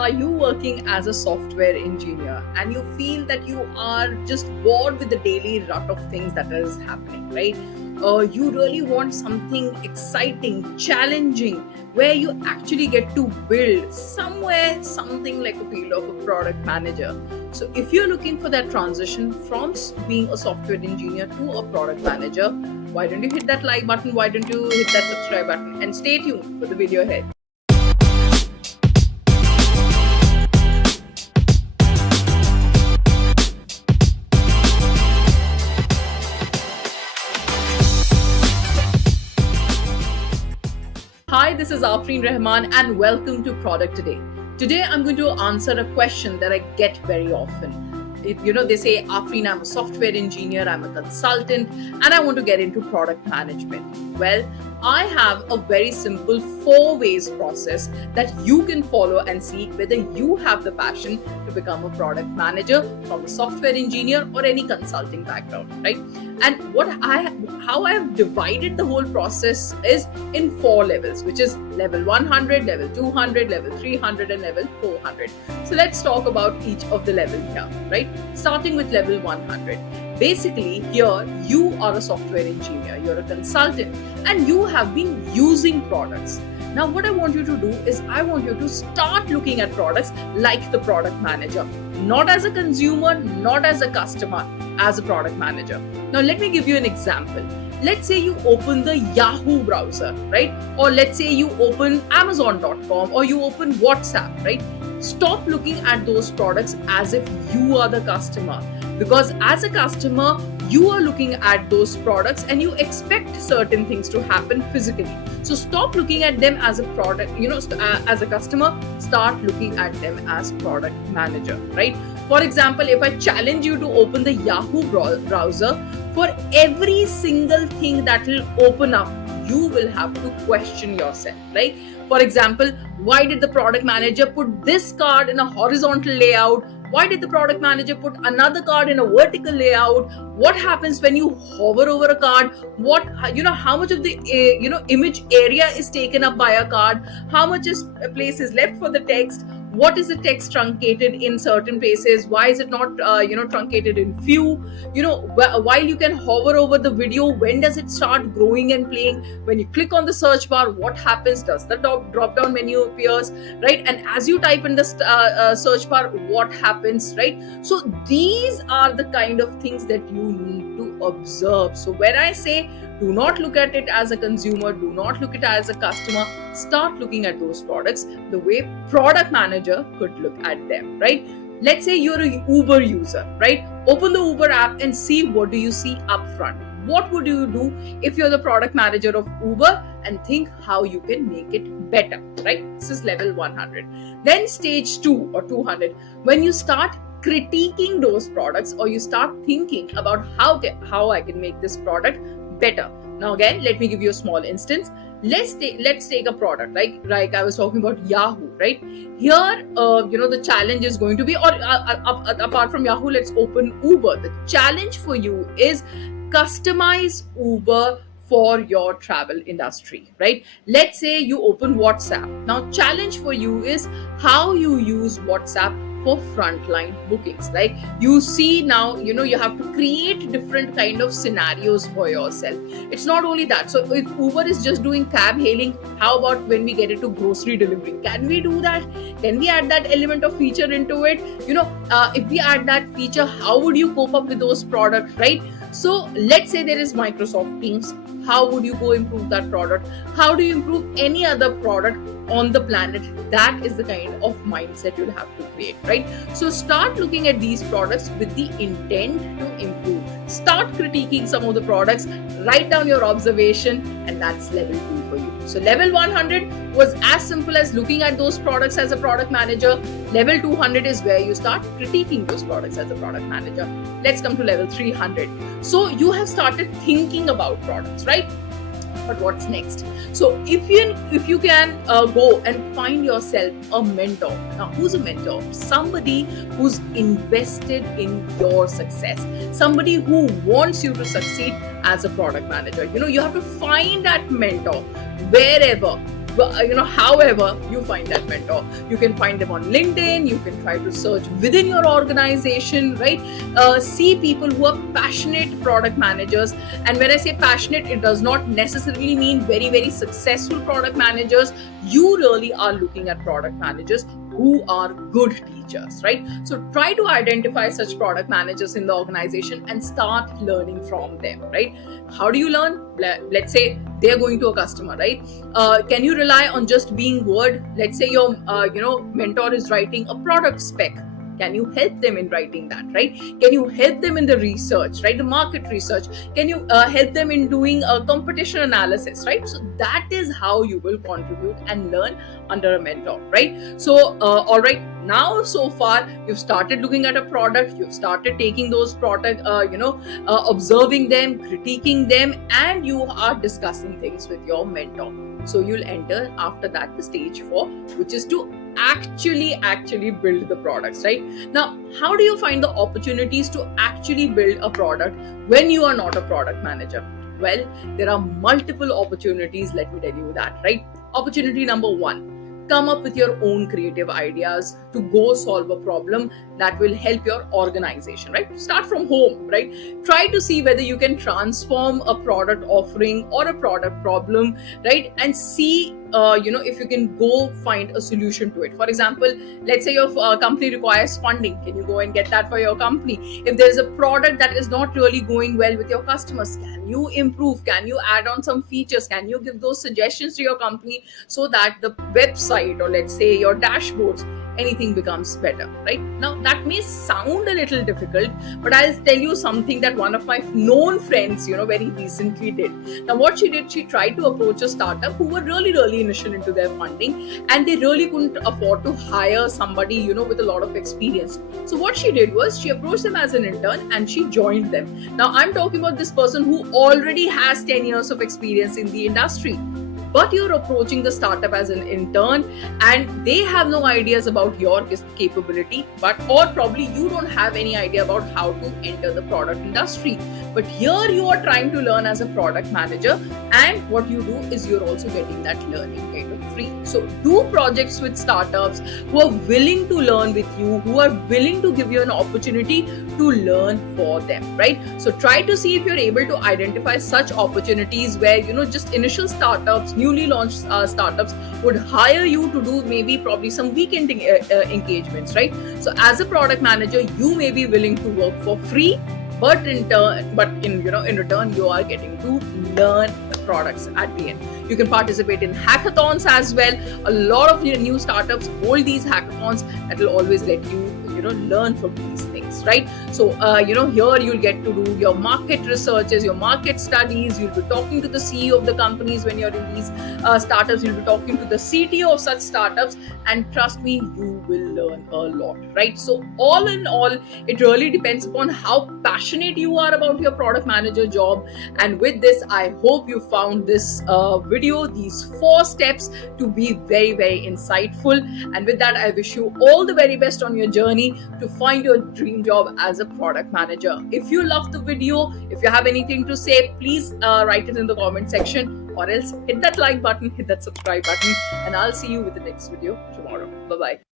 Are you working as a software engineer and you feel that you are just bored with the daily rut of things that is happening, right? You really want something exciting, challenging, where you actually get to build somewhere something like a field of a product manager. So, if you're looking for that transition from being a software engineer to a product manager, why don't you hit that like button? Why don't you hit that subscribe button? And stay tuned for the video ahead. Hi, this is Afreen Rahman and welcome to Product Today. Today I'm going to answer a question that I get very often. They say, Afreen, I'm a software engineer, I'm a consultant, and I want to get into product management. Well, I have a very simple 4 ways process that you can follow and see whether you have the passion to become a product manager from a software engineer or any consulting background, right? And how I have divided the whole process is in 4 levels, which is level 100, level 200, level 300, and level 400. So let's talk about each of the level here, right? Starting with level 100. Basically, here you are a software engineer, you're a consultant, and you have been using products. Now, what I want you to do is I want you to start looking at products like the product manager, not as a consumer, not as a customer, as a product manager. Now, let me give you an example. Let's say you open the Yahoo browser, right? Or let's say you open Amazon.com or you open WhatsApp, right? Stop looking at those products as if you are the customer. Because as a customer, you are looking at those products and you expect certain things to happen physically. So stop looking at them as a product, as a customer, start looking at them as product manager, right? For example, if I challenge you to open the Yahoo browser, for every single thing that will open up, you will have to question yourself, right? For example, why did the product manager put this card in a horizontal layout? Why did the product manager put another card in a vertical layout? What happens when you hover over a card? How much of the image area is taken up by a card? How much place is left for the text? What is the text truncated in certain places? Why is it not truncated in few? While you can hover over the video, when does it start growing and playing? When you click on the search bar, what happens? Does the drop down menu appears, right? And as you type in the search bar, what happens, right? So these are the kind of things that you need to observe. So when I say do not look at it as a consumer, do not look at it as a customer, start looking at those products the way product manager could look at them, right? Let's say you're a Uber user, right? Open the Uber app and see what do you see up front. What would you do if you're the product manager of Uber, and think how you can make it better, right? This is level 100. Then stage 2 or 200, when you start critiquing those products or you start thinking about how I can make this product better. Now again, let me give you a small instance. Let's take a product like I was talking about Yahoo, right? Here, the challenge is going to be, or apart from Yahoo, let's open Uber. The challenge for you is customize Uber for your travel industry, right? Let's say you open WhatsApp. Now, challenge for you is how you use WhatsApp for frontline bookings. Like you see now, you have to create different kind of scenarios for yourself. It's not only that. So if Uber is just doing cab hailing, how about when we get into grocery delivery? Can we do that? Can we add that element of feature into it? If we add that feature, how would you cope up with those products, right? So let's say there is Microsoft Teams. How would you go improve that product? How do you improve any other product on the planet? That is the kind of mindset you'll have to create, right? So start looking at these products with the intent to improve. Start critiquing some of the products, write down your observation, and that's level 2 for you. So level 100 was as simple as looking at those products as a product manager. Level 200 is where you start critiquing those products as a product manager. Let's come to level 300. So you have started thinking about products, right? But what's next? So if you can go and find yourself a mentor. Now, who's a mentor? Somebody who's invested in your success, somebody who wants you to succeed as a product manager. You have to find that mentor wherever But however you find that mentor, you can find them on LinkedIn, you can try to search within your organization, right? See people who are passionate product managers. And when I say passionate, it does not necessarily mean very, very successful product managers. You really are looking at product managers who are good teachers, right? So try to identify such product managers in the organization and start learning from them, right? How do you learn? Let's say they're going to a customer, right? Can you rely on just being word? Let's say your mentor is writing a product spec. Can you help them in writing that, right? Can you help them in the research, right? The market research. Can you help them in doing a competition analysis, right? So that is how you will contribute and learn under a mentor, right? So all right, now so far you've started looking at a product, you've started taking those product observing them, critiquing them, and you are discussing things with your mentor. So you'll enter after that the stage 4, which is to actually build the products, right? Now, how do you find the opportunities to actually build a product when you are not a product manager? Well, there are multiple opportunities, let me tell you that, right? Opportunity number 1, come up with your own creative ideas to go solve a problem that will help your organization, right? Start from home, right? Try to see whether you can transform a product offering or a product problem, right? And see if you can go find a solution to it. For example, let's say your company requires funding. Can you go and get that for your company? If there's a product that is not really going well with your customers, can you improve? Can you add on some features? Can you give those suggestions to your company so that the website, or let's say your dashboards, anything becomes better, right? Now that may sound a little difficult, but I'll tell you something that one of my known friends very recently did. Now what she did, she tried to approach a startup who were really initial into their funding, and they really couldn't afford to hire somebody with a lot of experience. So what she did was she approached them as an intern and she joined them. Now I'm talking about this person who already has 10 years of experience in the industry, but you're approaching the startup as an intern and they have no ideas about your capability, or probably you don't have any idea about how to enter the product industry. But here you are trying to learn as a product manager, and what you do is you're also getting that learning kind of free. So do projects with startups who are willing to learn with you, who are willing to give you an opportunity to learn for them, right? So try to see if you're able to identify such opportunities where just initial startups, newly launched startups would hire you to do maybe probably some weekend engagements, right? So as a product manager, you may be willing to work for free, but in return you are getting to learn the products at the end. You can participate in hackathons as well. A lot of new startups hold these hackathons that will always let you learn from these things, right? So here you'll get to do your market researches, your market studies. You'll be talking to the CEO of the companies when you're in these startups. You'll be talking to the CTO of such startups, and trust me, you will learn a lot, right? So all in all, it really depends upon how passionate you are about your product manager job. And with this, I hope you found this video, these 4 steps, to be very, very insightful. And with that, I wish you all the very best on your journey to find your dream job as a product manager. If you love the video, if you have anything to say, please write it in the comment section, or else hit that like button, hit that subscribe button, and I'll see you with the next video tomorrow. Bye-bye.